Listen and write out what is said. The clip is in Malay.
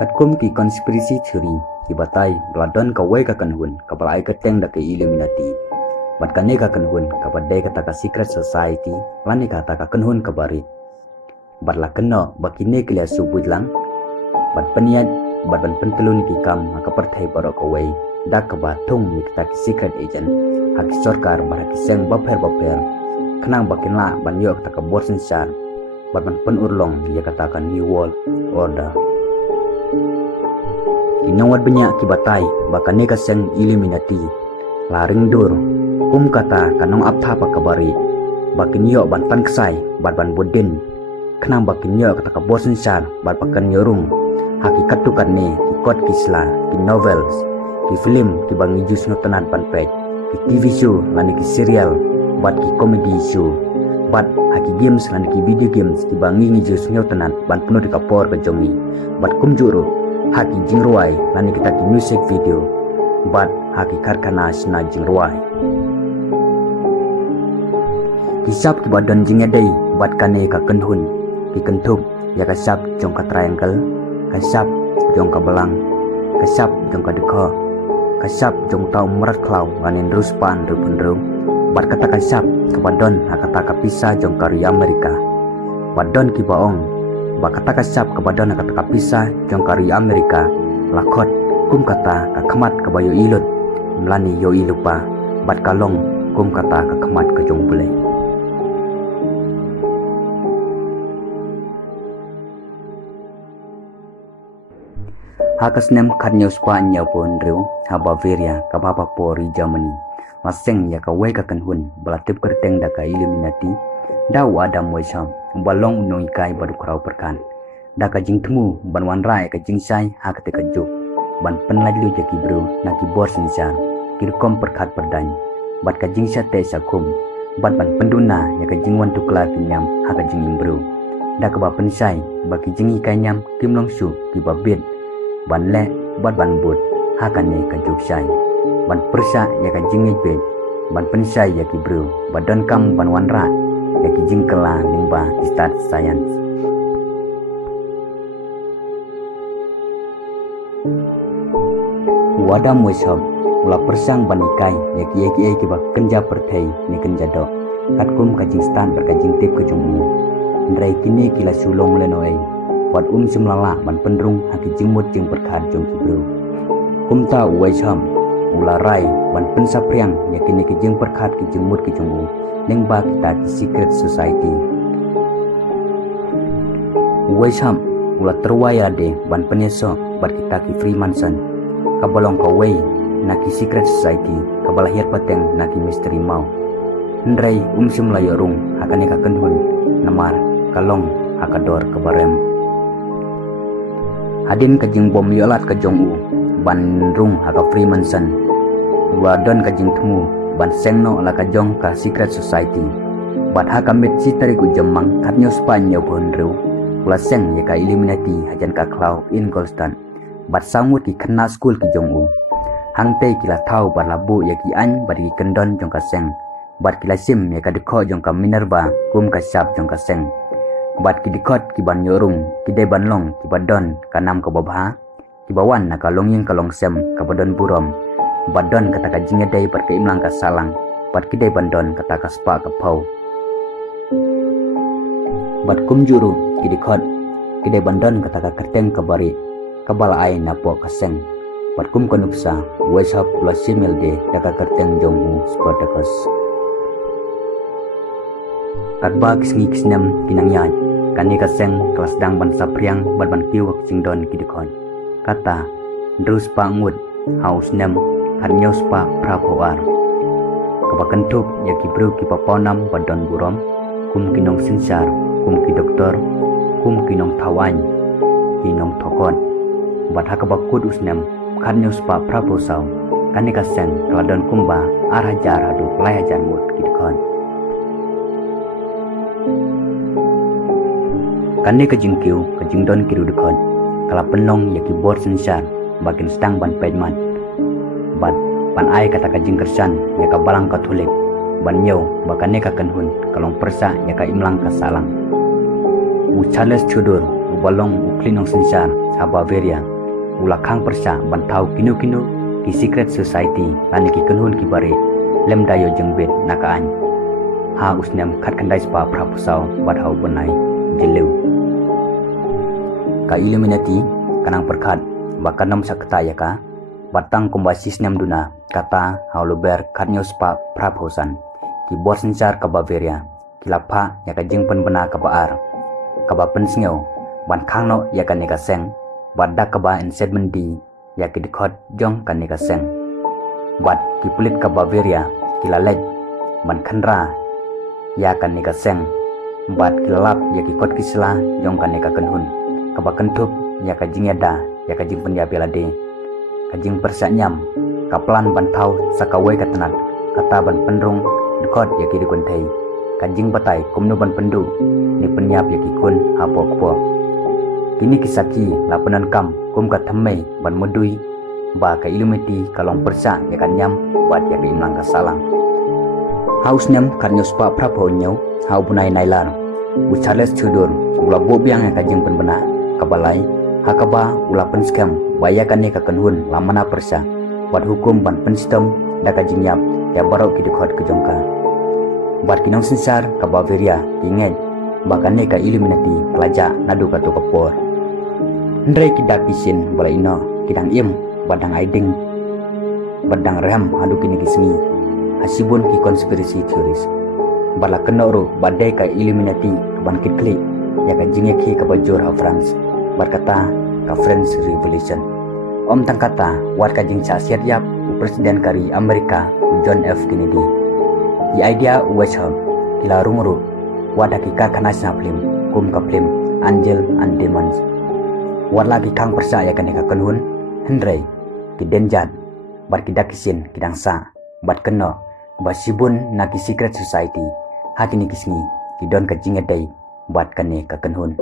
Katkum ki konspirasi theory ki batai bladon ka wai ka kanhun ka balai ka teng da ke Illuminati bat kane ka kanhun ka badai ka taka secret society lani ka taka kanhun ka barit bat la kenno bakine klia subujlang bat peniat bat ban pentelun ki kam ka perthai barok ka wai dak ka batung ni ka taki secret agent hak sarkar bar hak seng baper kenang bakinla ban yok taka borsen sar bat ban penurlong ya katakan new world order. Inawat banyak kibatai bakane ka seng Illuminati laring dur kum kata kanong aptha pa kabari bakinyo ban pan ksai ban bodin kenang bakinyo kata ka bosen sar pakan yorung hakikat tukan ne ki kot kisla ki novels ki film ki bangi jus notanan pan pek ki TV show lani ki serial ki comedy show haki games lani ki video games ki bangi jus notanan ban penuh di kapor ke jongi kum juru haki jingruai lani kita ki music video haki karkana sina jingruai kisap ki badan jingedai kane ka kenhun ki kentup ya kasap jong ka triangle kasap jong ka belang kasap jong ka dekho kasap jong tau merat klau lanin ruspan rupendru kata kasap ke badan kata ka pisah jong ka Amerika badan ki baong kata kasap ke badan kata pisah jong kari Amerika lakot kum kata kakemat ke bayu ilut melani yo ilupa kalong kum kata kakemat ke jong bule hakasnem katnyo Spanya pun riu ha Bavaria ka baba pori Germany maseng ya ka wei ka kanhun belatip kerteng da ka Illuminati daw adam moisam balong unong ikai badu krau perkan da ka jing temu ban wan rai ka jing sai ha ka te ka juk ban penlajlu je ki bro na ki bor sinsa ki kom perkat perdan bat ka jing sa te sakum ban penduna ya ka jing wan tukla pinyam ha ka jing imbro da ka ba pensai ba ki jing ikai nyam kim long su ki ba bet ban le ban but ha ka ne ka juk sai ban persa ya ka jing ibet ban pensai ya ki bro badan kam ban wan rai ya ki jing kala lingba start science wada moisam ula persang banikai ya ki ba kenja perthai ni kenja do katkum ka jing stand ber ka jing tip ke jumu ndrai kini kila sulong lenoi wat simlala ban pendrung haki jingmut jing perkhat jong ki bro kumta uwaisam ula rai ban pensapriang ya kini ki jing perkhat ki jingmut ki jumu lingba kita ki secret society uwaisam ula terwaya de ban penyeso bat kita ki freemason kabalong kawai naki secret society kabalahir pateng naki misteri mau ndrai simlayo rung hakane ka kenhun namar kalong hakador kabarem hadin ka jing bom yolat ka jong ban rung haka freemason wadon ka jing temu ban sengno la ka jong ka secret society bat haka mit sitari ku jemang katnyo Spanya bonru ula seng ya ka Illuminati hajan ka klau in Golstan bat sangut ki kena school ki jong hangte kila tau bat labu ya ki an bat ki kendon jong ka seng bat kila sim ya ka dekho jong ka Minerva kum ka sap jong ka seng bat ki dikot ki ban yorung ki de ban long ki badon kanam ka babha ki bawan na ka longyeng ka longsem ka badon burom badon kata ka jingedai par ka imlang ka salang bat ki de bandon kata ka spa ka pau bat kum juru ki dikot ki de bandon kata ka kerteng ka bari kabala ay napo ka seng bat kum kanupsa wesap la simel de daka kerteng jong Spartacus katba kisngi kisnem kinangyan kani ka seng kelas dang ban sapriang ban kiwak singdon kidikon kata drus pangut haus nem kannyos pa prapoar kabakentup ya kibru ki paponam badon burom kum kinong sinsar kum ki doktor kum kinong tawan kinong thokon bat hakabakut usnem kannyos pa praposau kani ka seng keladon kumba arhajar hadu layajan mut kidikon kane ka jingkiu ka jingdon kiru dekon kala penong ya ki bor sensar bakin stang ban pejman bat pan ai kata ka jingkersan ya ka balang katolik ban nyau bakane ka kenhun kalong persa ya ka imlang ka salang Charles Tudor balong uklinong sensar ha Bavaria ulakhang persa bantau kinu-kinu ki secret society lani ki kenhun ki bare lem dayo jengbet nakaan ha usnem khat khandai spa prapusau badhau banai jeleu ka Illuminati kanang perkhat bakanam sakta yaka batang kombasis nem duna kata hauluber khatnyo spa praposan ki bor sensar ka Bavaria kilapha yaka jingpen bena ka baar ka ba pensngeu ban khangno yaka neka seng badda ka ba ensedment di yaka dikhot jong ka neka seng bad ki pulit ka Bavaria kilalek ban khandra yaka neka seng bad kilap yaki kot kisla jong ka neka kenhun ka ba kentup yaka jingyada yaka jingpen ya belade ka jing persanyam ka plan bantau sakawai ka tenat kata ban pendrung dikhot yaki dikuntai ka jing batai kumnu ban pendu ni penyap yaki kun hapo kpo kini kisaki lapanan kam kum ka thammai ban mudui ba ka Illuminati kalong persa yakan nyam bat yaki imlang ka salang haus nem karnyo spa prapo nyau hau bunai nailar u Charles Tudor ula bobiang ka jing penbena kabalai hakaba ula penskam bayakan ne ka kenhun lamana persa wat hukum ban penstem da ka jingyap ya barau ki dikhot ke jongka bat kinong sensar ka Bavaria inget bakan ne ka Illuminati pelaja nadu ka to kapor ndrai kidak kisin bala ino kidang im badang aiding badang ram adu kini kismi hasibun ki conspiracy theories bala kenoro badai ka Illuminati ban kitli ya ka jingek ki ka bajor ha France berkata ka French Revolution om tangkata wat ka jing cha siat yap presiden kari Amerika John F Kennedy di idea wacham kila rumuru wada ki ka kana film kum ka film Angel and Demons wat lagi kang persa ya kan ka kenhun hendrai ki denjat bar kidak kisin kidang sa bat keno basibun na ki secret society hakini kisni ki don ka jingadai bat kane ka kenhun